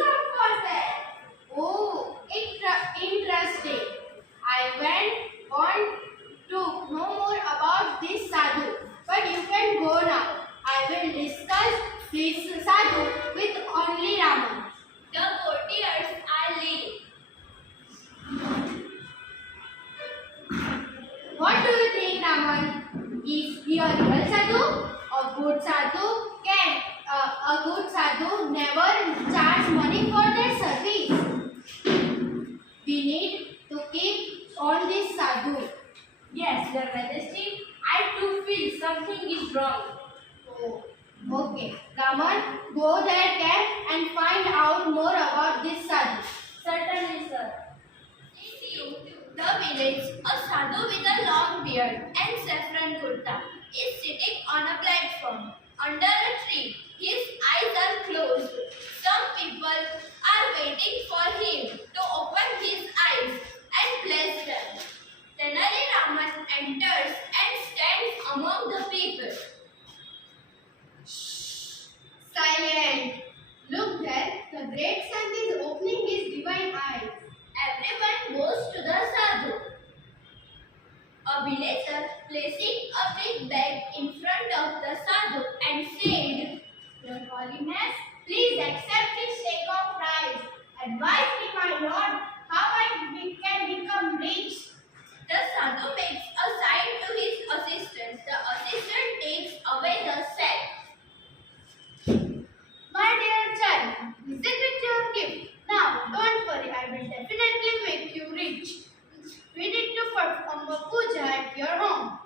up for that? Oh, interesting. I want to know more about this sadhu, but you can go now. I will discuss this sadhu with only Raman. The courtiers are leaving. What do you think, Raman? Is he a real sadhu or good sadhu? Can a good sadhu never charge money for their service? We need to keep on this sadhu. Yes, Your Majesty, I too feel something is wrong. Oh, okay. Raman, go there camp and find out more about this sadhu. Certainly, sir. In the village, a sadhu with a long beard and saffron kurta is sitting on a platform under a tree. His eyes are closed. Some people are waiting for him to open his eyes and bless them. Tenali Raman enters and stands among the people. Silent. Look there, the great sun is opening his divine eyes. Everyone goes to the sadhu. A villager placing a big bag in front of the sadhu and said, Your Holiness, please accept this take of prize. Advise me, my lord, how can become rich. the sadhu makes a sign to his assistant. The assistant takes away the sack. My dear child, visit with your gift. Now, don't worry, I will definitely make you rich. We need to perform a puja at your home.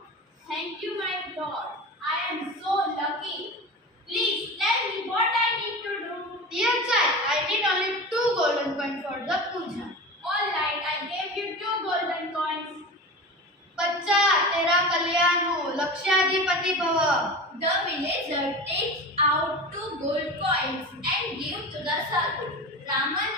Thank you, my lord. I am so lucky. Please tell me what I need to do. Dear child, I need only 2 golden coins for the puja. All right, I gave you 2 golden coins. बच्चा तेरा कल्याण हो लक्ष्याधिपति भव. The villager takes out 2 gold coins and gives to the sadhu. Raman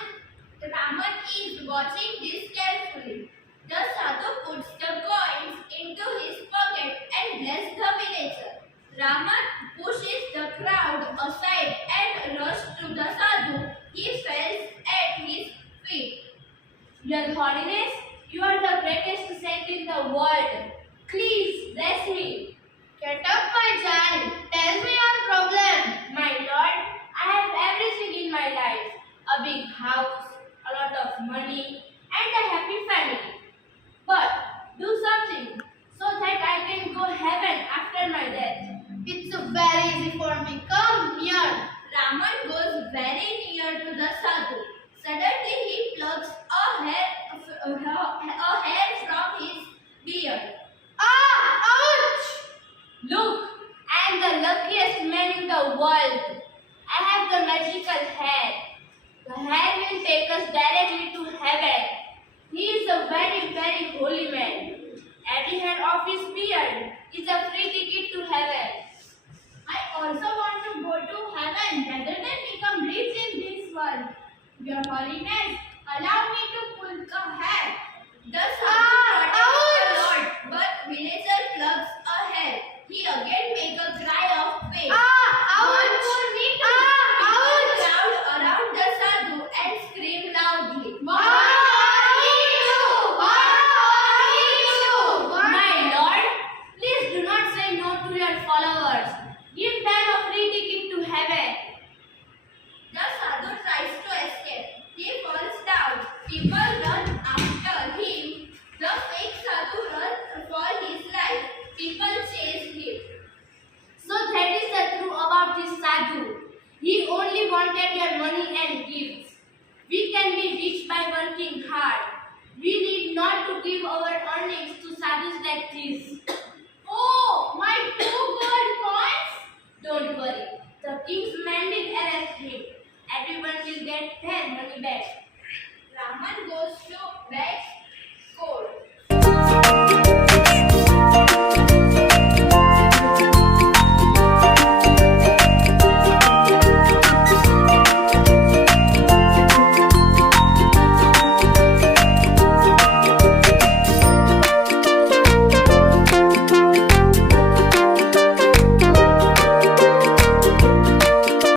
is watching this carefully. The sadhu puts the coins into his pocket and blesses the villager. Raman pushes the crowd aside and rushes to the sadhu. He falls at his feet. Your Holiness, you are the greatest saint in the world. Please bless me. Get up, my child. Tell me your problem. My lord, I have everything in my life. A big house, a lot of money, and a happy family. But do something so that I can go heaven after my death. It's very easy for me. Come near. Raman goes very near to the sadhu. Suddenly he plucks a hair from his beard. Ah! Ouch! Look, I am the luckiest man in the world. I have the magical hair. The hair will take us directly to heaven. He is a very, very holy man. Every hair of his beard is a free ticket to heaven. I also want to go to heaven rather than become rich in this world. Your Holiness, allow me to pull the hair. The sadhu protests the Lord, but villager plucks a hair. He again makes a cry of pain. Ouch! People crowd around the sadhu and scream loudly. My lord, please do not say no to your followers. Give them a free ticket to heaven. The sadhu tries to escape. He falls down. People run after him. The fake sadhu runs for his life. People chase him. So that is the truth about this sadhu. He only wanted your money and gifts. We can be rich by working hard. We need not to give our earnings to sadhus like this. Oh, my 2 gold coins! Don't worry. The king's men will arrest him. Everyone will get their money back. Raman goes to Black's court.